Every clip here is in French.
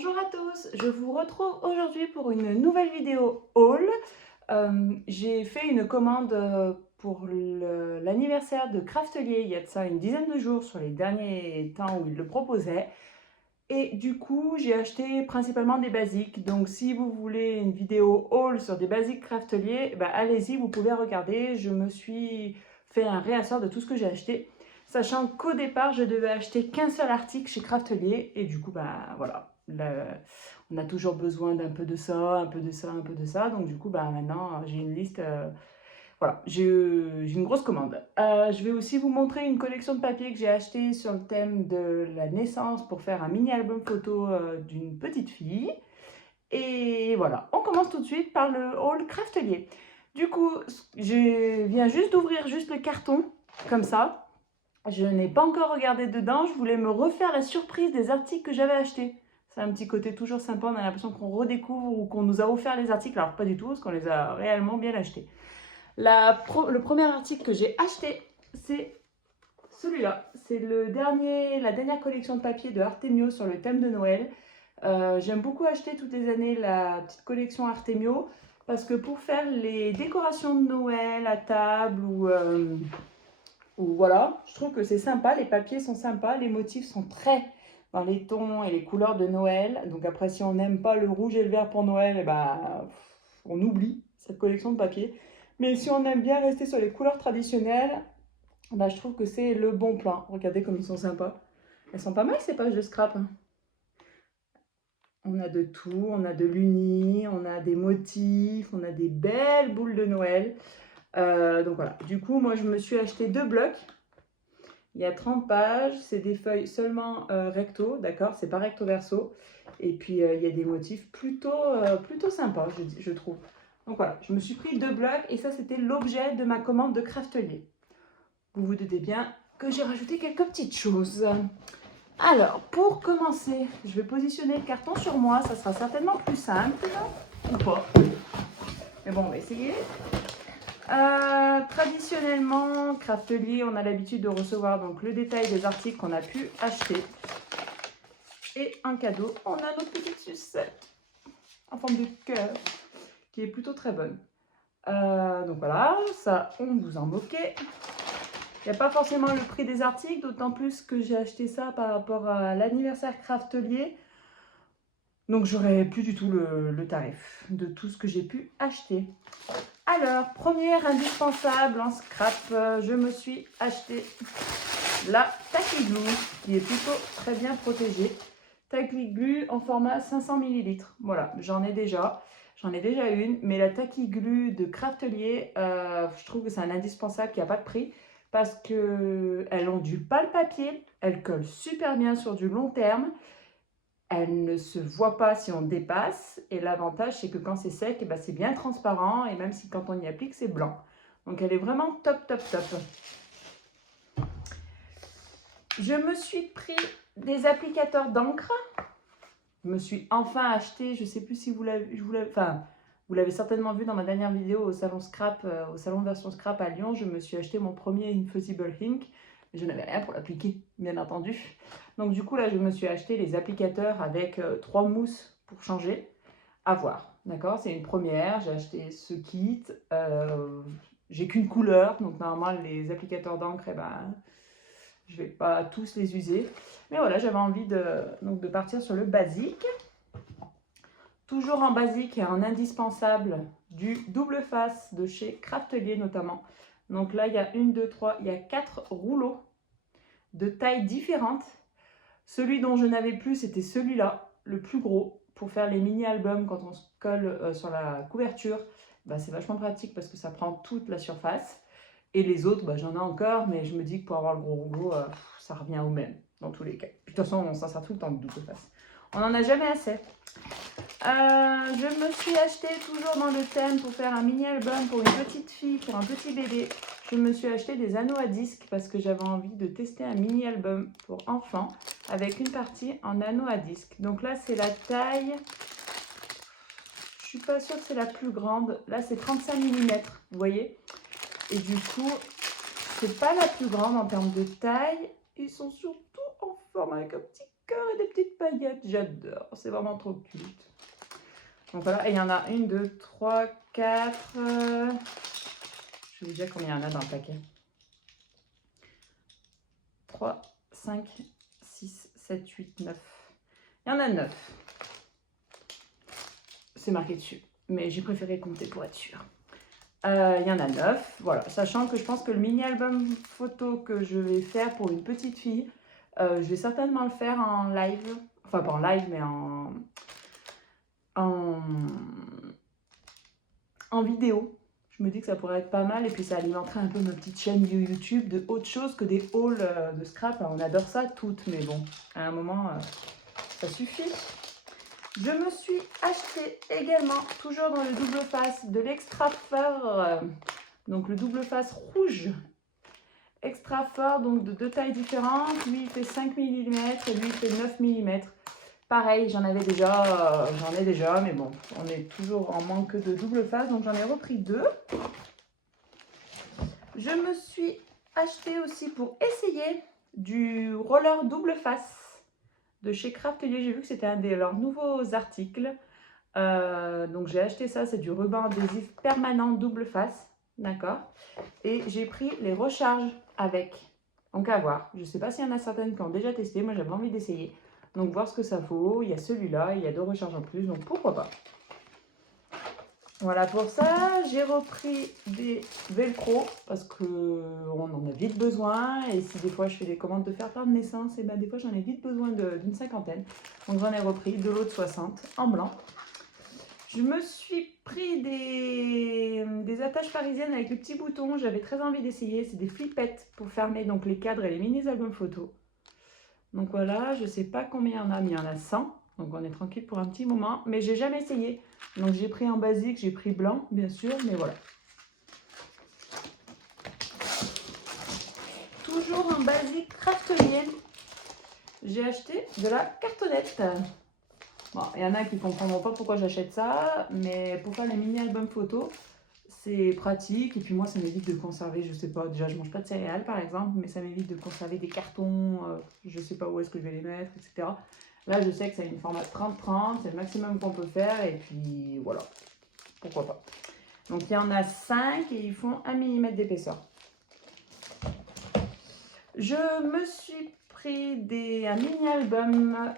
Bonjour à tous, je vous retrouve aujourd'hui pour une nouvelle vidéo haul. J'ai fait une commande pour l'anniversaire de Craftelier il y a de ça une dizaine de jours sur les derniers temps où ils le proposaient. Et du coup, j'ai acheté principalement des basiques. Donc si vous voulez une vidéo haul sur des basiques Craftelier, bah, allez-y, vous pouvez regarder. Je me suis fait un réassort de tout ce que j'ai acheté. Sachant qu'au départ, je devais acheter qu'un seul article chez Craftelier. Et du coup, bah voilà, on a toujours besoin d'un peu de ça, un peu de ça, un peu de ça. Donc du coup, bah maintenant, j'ai une liste. Voilà, j'ai une grosse commande. Je vais aussi vous montrer une collection de papiers que j'ai acheté sur le thème de la naissance pour faire un mini album photo d'une petite fille. Et voilà, on commence tout de suite par le haul Craftelier. Du coup, je viens juste d'ouvrir juste le carton, comme ça. Je n'ai pas encore regardé dedans, je voulais me refaire la surprise des articles que j'avais achetés. C'est un petit côté toujours sympa, on a l'impression qu'on redécouvre ou qu'on nous a offert les articles, alors pas du tout, parce qu'on les a réellement bien achetés. Le premier article que j'ai acheté, c'est celui-là. C'est la dernière collection de papier de Artemio sur le thème de Noël. J'aime beaucoup acheter toutes les années la petite collection Artemio parce que pour faire les décorations de Noël à table ou voilà, je trouve que c'est sympa. Les papiers sont sympas, les motifs sont très dans les tons et les couleurs de Noël. Donc après, si on n'aime pas le rouge et le vert pour Noël, eh ben, on oublie cette collection de papier. Mais si on aime bien rester sur les couleurs traditionnelles, bah, je trouve que c'est le bon plan. Regardez comme ils sont sympas. Elles sont pas mal ces pages de scrap, hein. On a de tout, on a de l'uni, on a des motifs, on a des belles boules de Noël. Donc voilà, du coup moi je me suis acheté 2 blocs. Il y a 30 pages, c'est des feuilles seulement recto, d'accord, c'est pas recto verso. Et puis il y a des motifs plutôt sympas, je trouve. Donc voilà, je me suis pris 2 blocs et ça c'était l'objet de ma commande de Craftelier. Vous vous doutez bien que j'ai rajouté quelques petites choses. Alors, pour commencer, je vais positionner le carton sur moi. Ça sera certainement plus simple, ou pas. Mais bon, on va essayer. Traditionnellement, Craftelier, on a l'habitude de recevoir donc le détail des articles qu'on a pu acheter. Et en cadeau, on a notre petite sucette en forme de cœur, qui est plutôt très bonne. Donc voilà, ça, on vous en moquait. Il n'y a pas forcément le prix des articles, d'autant plus que j'ai acheté ça par rapport à l'anniversaire Craftelier. Donc j'aurais plus du tout le tarif de tout ce que j'ai pu acheter. Alors, première indispensable en scrap, je me suis acheté la Tacky Glue, qui est plutôt très bien protégée. Tacky Glue en format 500 ml. Voilà, j'en ai déjà une, mais la Tacky Glue de Craftelier, je trouve que c'est un indispensable qui n'a pas de prix parce qu'elles ondulent pas le papier, elles collent super bien sur du long terme, elles ne se voient pas si on dépasse et l'avantage c'est que quand c'est sec, ben, c'est bien transparent et même si quand on y applique c'est blanc. Donc elle est vraiment top top top. Je me suis pris des applicateurs d'encre. Je me suis enfin acheté, je ne sais plus si vous l'avez, vous l'avez certainement vu dans ma dernière vidéo au salon Scrap, au salon version Scrap à Lyon. Je me suis acheté mon premier Infosible Ink. Je n'avais rien pour l'appliquer, bien entendu. Donc du coup là, je me suis acheté les applicateurs avec 3 mousses pour changer. À voir, d'accord? C'est une première. J'ai acheté ce kit. J'ai qu'une couleur, donc normalement les applicateurs d'encre, eh ben, je ne vais pas tous les user. Mais voilà, j'avais envie donc de partir sur le basique. Toujours en basique et en indispensable, du double face de chez Craftelier notamment. Donc là, il y a 1, 2, 3, il y a 4 rouleaux de tailles différentes. Celui dont je n'avais plus, c'était celui-là, le plus gros, pour faire les mini-albums quand on se colle sur la couverture. Bah, c'est vachement pratique parce que ça prend toute la surface. Et les autres, bah, j'en ai encore, mais je me dis que pour avoir le gros rouleau, ça revient au même, dans tous les cas. Puis, de toute façon, on s'en sert tout le temps de double face. On n'en a jamais assez. Je me suis acheté, toujours dans le thème, pour faire un mini-album pour une petite fille, pour un petit bébé. Je me suis acheté des anneaux à disque parce que j'avais envie de tester un mini-album pour enfants avec une partie en anneaux à disque. Donc là, c'est la taille... Je suis pas sûre que c'est la plus grande. Là, c'est 35 mm, vous voyez. Et du coup, c'est pas la plus grande en termes de taille. Ils sont surtout en forme avec un petit cœurs et des petites paillettes. J'adore, c'est vraiment trop cute. Donc voilà, et il y en a 1, 2, 3, 4. Je sais déjà combien il y en a dans le paquet. 3, 5, 6, 7, 8, 9. Il y en a 9. C'est marqué dessus, mais j'ai préféré compter pour être sûre. Il y en a 9, voilà, sachant que je pense que le mini-album photo que je vais faire pour une petite fille, je vais certainement le faire en live, enfin pas en live, mais en vidéo. Je me dis que ça pourrait être pas mal, et puis ça alimenterait un peu ma petite chaîne YouTube de autre chose que des hauls de scrap. On adore ça toutes, mais bon, à un moment, ça suffit. Je me suis acheté également, toujours dans le double face, de l'extra fort, donc le double face rouge. Extra fort, donc de 2 tailles différentes. Lui, il fait 5 mm et lui, il fait 9 mm. Pareil, j'en ai déjà, mais bon, on est toujours en manque de double face, donc j'en ai repris 2. Je me suis acheté aussi pour essayer du roller double face de chez Craftelier. J'ai vu que c'était un de leurs nouveaux articles. Donc j'ai acheté ça, c'est du ruban adhésif permanent double face, d'accord. Et j'ai pris les recharges avec. Donc à voir. Je ne sais pas s'il y en a certaines qui ont déjà testé. Moi j'avais envie d'essayer. Donc voir ce que ça vaut. Il y a celui-là, il y a 2 recharges en plus. Donc pourquoi pas. Voilà pour ça. J'ai repris des velcro parce qu'on en a vite besoin. Et si des fois je fais des commandes de faire part de naissance, et ben des fois j'en ai vite besoin d'une cinquantaine. Donc j'en ai repris de l'autre 60 en blanc. Je me suis pris des attaches parisiennes avec le petit bouton. J'avais très envie d'essayer. C'est des flippettes pour fermer donc les cadres et les mini-albums photos. Donc voilà, je ne sais pas combien il y en a, mais il y en a 100. Donc on est tranquille pour un petit moment. Mais j'ai jamais essayé. Donc j'ai pris en basique, j'ai pris blanc, bien sûr, mais voilà. Toujours en basique Craftelier, j'ai acheté de la cartonnette. Bon, il y en a qui ne comprendront pas pourquoi j'achète ça, mais pour faire les mini-albums photos, c'est pratique. Et puis moi, ça m'évite de conserver, je sais pas, déjà je mange pas de céréales par exemple, mais ça m'évite de conserver des cartons, je sais pas où est-ce que je vais les mettre, etc. Là, je sais que c'est une format 30-30, c'est le maximum qu'on peut faire, et puis voilà, pourquoi pas. Donc il y en a 5 et ils font 1 mm d'épaisseur. Je me suis pris un mini-album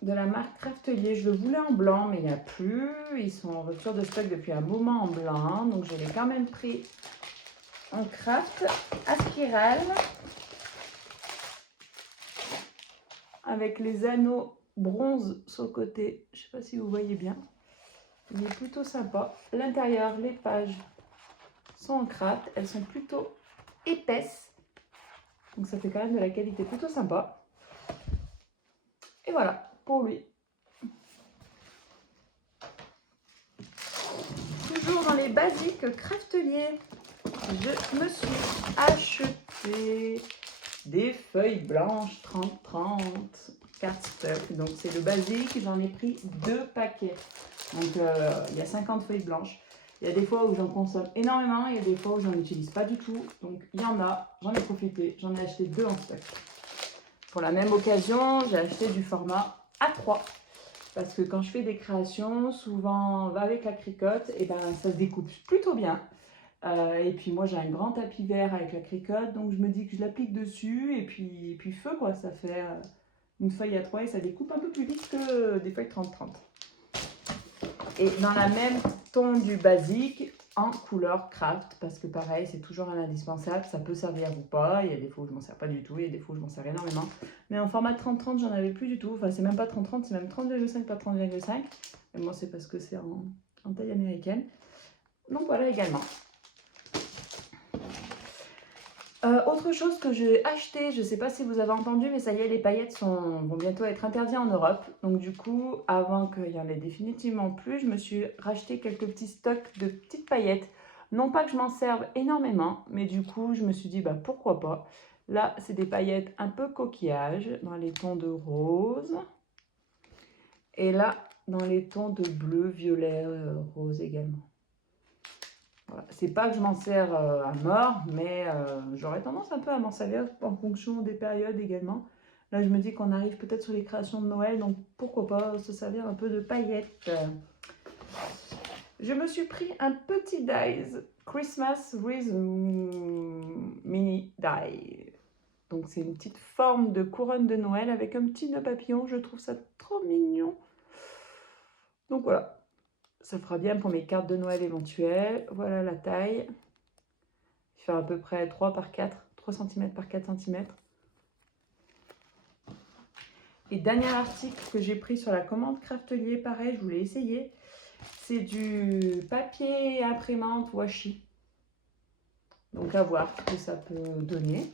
de la marque Craftelier. Je le voulais en blanc, mais il n'y a plus. Ils sont en rupture de stock depuis un moment en blanc. Donc, je l'ai quand même pris en craft à spirale. Avec les anneaux bronze sur le côté. Je ne sais pas si vous voyez bien. Il est plutôt sympa. L'intérieur, les pages sont en craft. Elles sont plutôt épaisses. Donc, ça fait quand même de la qualité plutôt sympa. Et voilà, pour lui. Toujours dans les basiques Craftelier, je me suis acheté des feuilles blanches 30-30 cardstock. Donc c'est le basique, j'en ai pris 2 paquets. Donc il y a 50 feuilles blanches. Il y a des fois où j'en consomme énormément, il y a des fois où j'en utilise pas du tout. Donc il y en a, j'en ai profité, j'en ai acheté 2 en stock. Pour la même occasion, j'ai acheté du format A3. Parce que quand je fais des créations, souvent avec la cricotte, et ben, ça se découpe plutôt bien. Et puis moi j'ai un grand tapis vert avec la cricotte, donc je me dis que je l'applique dessus, et puis feu quoi, ça fait une feuille A3 et ça découpe un peu plus vite que des feuilles 30-30. Et dans la même ton du basique, en couleur craft, parce que pareil, c'est toujours un indispensable, ça peut servir ou pas, il y a des fois où je m'en sers pas du tout, il y a des fois où je m'en sers énormément. Mais en format 30-30, j'en avais plus du tout, enfin c'est même pas 30-30, c'est même 30,5, pas 30,5. Et moi c'est parce que c'est en taille américaine. Donc voilà également. Autre chose que j'ai acheté, je ne sais pas si vous avez entendu, mais ça y est, les paillettes vont bientôt être interdites en Europe. Donc du coup, avant qu'il y en ait définitivement plus, je me suis racheté quelques petits stocks de petites paillettes. Non pas que je m'en serve énormément, mais du coup, je me suis dit, bah, pourquoi pas. Là, c'est des paillettes un peu coquillage, dans les tons de rose. Et là, dans les tons de bleu, violet, rose également. Voilà. C'est pas que je m'en sers à mort, mais j'aurais tendance un peu à m'en servir en fonction des périodes également. Là, je me dis qu'on arrive peut-être sur les créations de Noël, donc pourquoi pas se servir un peu de paillettes. Je me suis pris un petit dies Christmas with mini die. Donc c'est une petite forme de couronne de Noël avec un petit nœud papillon. Je trouve ça trop mignon. Donc voilà, ça fera bien pour mes cartes de Noël éventuelles. Voilà la taille. Il fait à peu près 3 par 4, 3 cm par 4 cm. Et dernier article que j'ai pris sur la commande Craftelier, pareil, je voulais essayer. C'est du papier imprimante washi. Donc à voir ce que ça peut donner.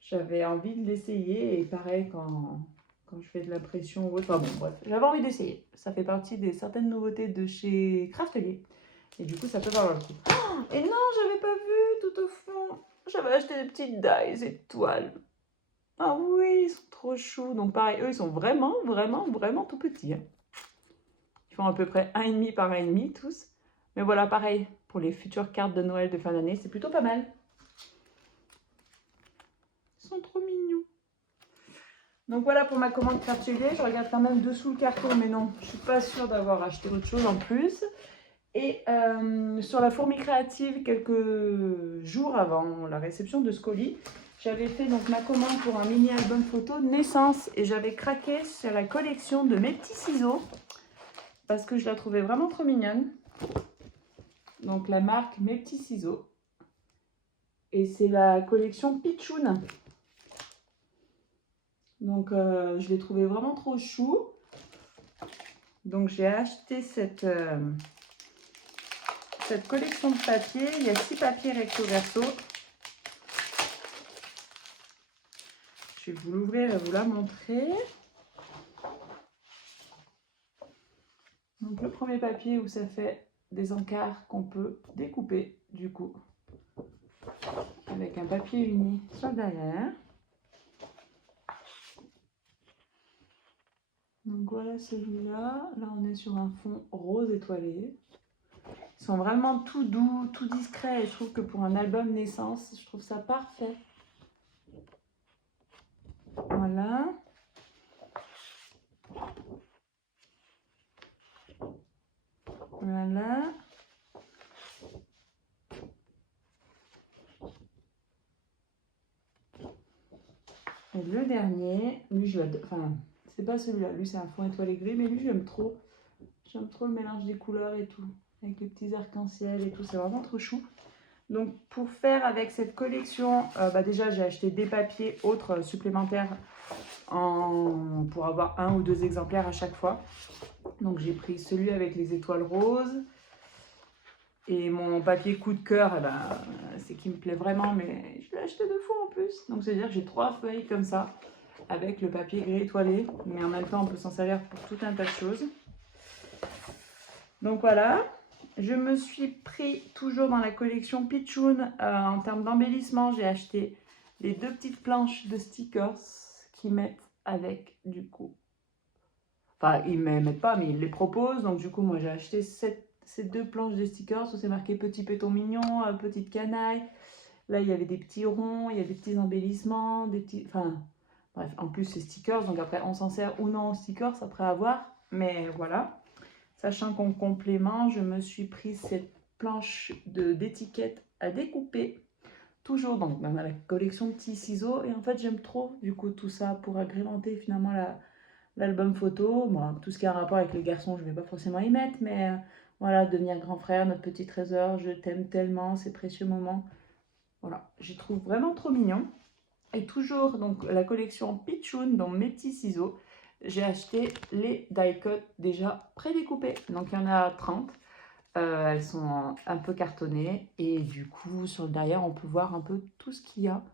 J'avais envie de l'essayer et pareil quand je fais de l'impression ou autre. Enfin bon, bref, j'avais envie d'essayer. Ça fait partie des certaines nouveautés de chez Craftelier. Et du coup, ça peut valoir le coup. Oh, et non, j'avais pas vu tout au fond. J'avais acheté des petites dies étoiles. Ah oui, ils sont trop choux. Donc pareil, eux, ils sont vraiment tout petits. Hein. Ils font à peu près 1,5 par 1,5 tous. Mais voilà, pareil, pour les futures cartes de Noël de fin d'année, c'est plutôt pas mal. Ils sont trop mignons. Donc voilà pour ma commande Craftelier. Je regarde quand même dessous le carton, mais non, je suis pas sûre d'avoir acheté autre chose en plus. Et sur la fourmi créative, quelques jours avant la réception de ce colis, j'avais fait donc ma commande pour un mini album photo naissance et j'avais craqué sur la collection de mes petits ciseaux parce que je la trouvais vraiment trop mignonne. Donc la marque Mes petits ciseaux et c'est la collection Pitchoun. Donc je l'ai trouvé vraiment trop chou. Donc j'ai acheté cette collection de papier. Il y a 6 papiers recto verso. Je vais vous l'ouvrir et vous la montrer. Donc le premier papier où ça fait des encarts qu'on peut découper du coup. Avec un papier uni sur le derrière. Donc voilà celui-là. Là on est sur un fond rose étoilé. Ils sont vraiment tout doux, tout discrets. Et je trouve que pour un album naissance, je trouve ça parfait. Voilà. Voilà. Et le dernier, lui je l'adore. Enfin, c'est pas celui-là. Lui c'est un fond étoilé gris, mais lui j'aime trop. J'aime trop le mélange des couleurs et tout. Avec les petits arcs-en-ciel et tout. C'est vraiment trop chou. Donc pour faire avec cette collection, déjà j'ai acheté des papiers autres supplémentaires pour avoir 1 ou 2 exemplaires à chaque fois. Donc j'ai pris celui avec les étoiles roses. Et mon papier coup de cœur, c'est qui me plaît vraiment, mais je l'ai acheté 2 fois en plus. Donc c'est-à-dire que j'ai 3 feuilles comme ça, avec le papier gris étoilé. Mais en même temps, on peut s'en servir pour tout un tas de choses. Donc voilà. Je me suis pris toujours dans la collection Pitchoun en termes d'embellissement. J'ai acheté les 2 petites planches de stickers qui mettent avec du coup. Enfin, ils ne mettent pas, mais ils les proposent. Donc du coup, moi j'ai acheté ces 2 planches de stickers où c'est marqué petit péton mignon, petite canaille. Là, il y avait des petits ronds, il y a des petits embellissements, des petits. Enfin, bref, en plus c'est stickers. Donc après, on s'en sert ou non en stickers après avoir. Mais voilà. Sachant qu'en complément, je me suis pris cette planche d'étiquette à découper. Toujours donc dans la collection de petits ciseaux. Et en fait, j'aime trop du coup tout ça pour agrémenter finalement l'album photo. Bon, tout ce qui a un rapport avec les garçons, je ne vais pas forcément y mettre. Mais voilà, devenir grand frère, notre petit trésor, je t'aime tellement, ces précieux moments. Voilà, je trouve vraiment trop mignon. Et toujours donc la collection Pitchoun, dans mes petits ciseaux. J'ai acheté les die-cut déjà prédécoupés. Donc il y en a 30. Elles sont un peu cartonnées. Et du coup, sur le derrière, on peut voir un peu tout ce qu'il y a.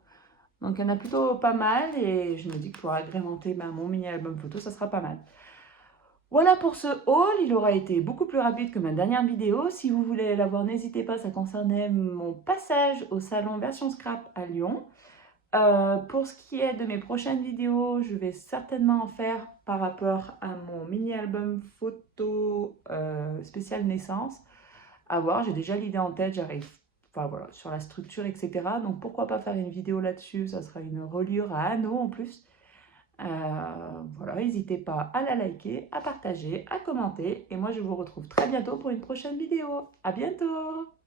Donc il y en a plutôt pas mal. Et je me dis que pour agrémenter mon mini-album photo, ça sera pas mal. Voilà pour ce haul. Il aura été beaucoup plus rapide que ma dernière vidéo. Si vous voulez la voir, n'hésitez pas. Ça concernait mon passage au salon Version Scrap à Lyon. Pour ce qui est de mes prochaines vidéos, je vais certainement en faire par rapport à mon mini-album photo spécial naissance. À voir, j'ai déjà l'idée en tête, j'arrive voilà, sur la structure, etc. Donc pourquoi pas faire une vidéo là-dessus, ça sera une reliure à anneaux en plus. Voilà, n'hésitez pas à la liker, à partager, à commenter. Et moi, je vous retrouve très bientôt pour une prochaine vidéo. À bientôt!